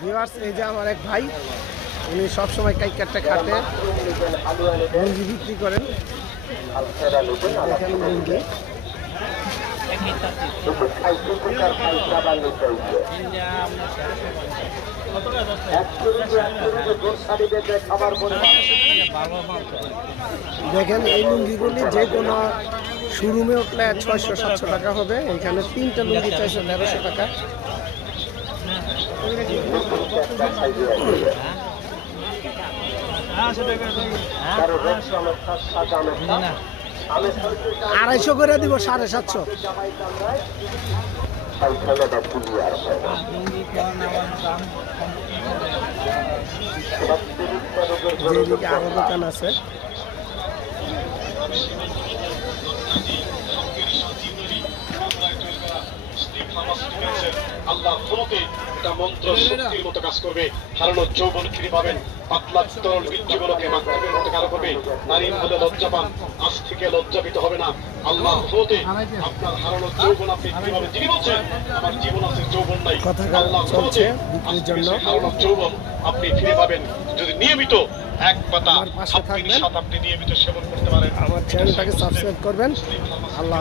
Viewers, এই যে আমার এক ভাই, উনি সবসময় কাইকারটা খাটে লুঙ্গি বিক্রি করেন। দেখেন লুঙ্গি দেখেন, এই লুঙ্গিগুলি যে কোনো শোরুমে উঠলে 600-700 টাকা হবে। এখানে 3টা লুঙ্গি চাইছে 1300 টাকা। আড়াইশো করে দিব, 750। যেদিকে আরো দোকান আছে। আল্লাহ তোমাকে এটা মন্ত্র শক্তির মতো কাজ করবে। কারণ যৌবন ফিরে পাবেন, পাতলা তরল বীর্যগুলোকে মাধ্যমের মতো কারো করবে। নারী হলে লজ্জা পান, আজ থেকে লজ্জাবিত হবে না। আল্লাহ তোমাকে আপনার হারানো যৌবন আপনি ফিরে পাবেন। যিনি বলছেন আমার জীবন আছে, যৌবন নাই। আল্লাহ তোমাকে হারানো যৌবন আপনি ফিরে পাবেন যদি নিয়মিত এক পাতা আপনি নিয়মিত সেবন করতে পারেন। আমার চ্যানেলটাকে সাবস্ক্রাইব করবেন। আল্লাহ।